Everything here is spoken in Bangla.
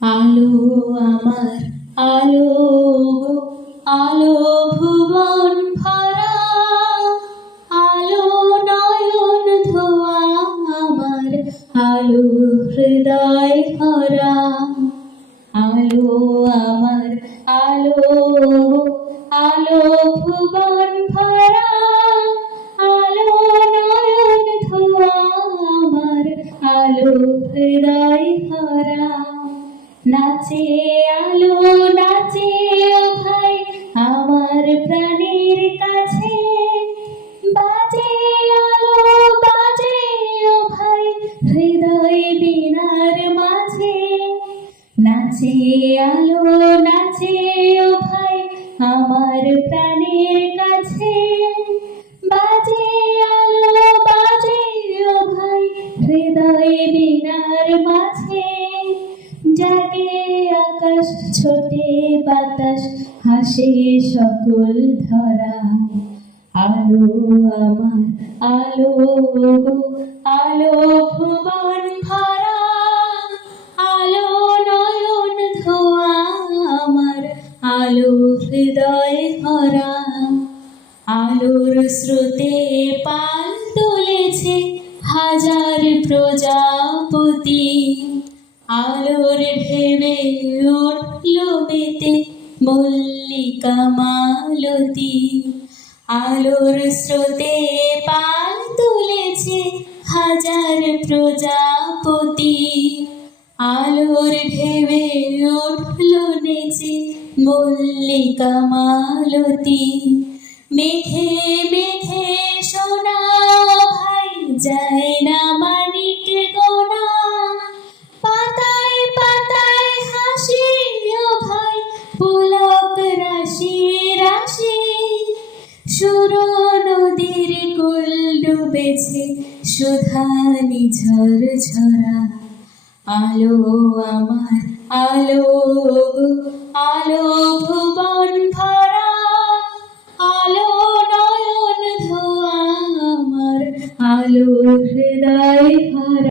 আলো আমার আলো গো, আলো ভুবন ভরা, আলো নয়ন ধোয়া আমার, আলো হৃদয় ভরা। আলো আমার আলো গো, আলো ভুবন ভরা, আলো নয়ন ধোয়া আমার, আলো হৃদয় ভরা। নাচে আলো নাচে ও ভাই আমার প্রাণের কাছে, বাজে আলো বাজে ও ভাই হৃদয় বীণার মাঝে। নাচে আলো নাচে ও ভাই আমার প্রাণের কাছে, বাজে আলো বাজে ও ভাই হৃদয় বীণার মাঝে। জাগে আকাশ ছোটে বাতাস হাসে সকল ধরা, আলো আমার আলো গো, আলো ভুবন ভরা, আলো নয়ন ধোয়া আমার, আলো হৃদয় ভরা। আলোর স্রোতে পাল তুলেছে হাজার প্রজাপতি, আলোর ঢেবে উঠল মেতে মল্লিকা মালতী। আলোর স্রোতে পাল তুলেছে হাজার প্রজাপতি, আলোর ঢেবে উঠল নেচে মল্লিকা মালতী। মেঘে মেঘে সোনা ভাই যায় না মানিক গোনা, পাতায় পাতায় হাসি ও ভাই পুলক রাশি রাশি। সুর নদীর কুল ডুবেছে সুধা নিঝর ঝরা, আলো আমার আলো গো, আলো ভুবন ভরা।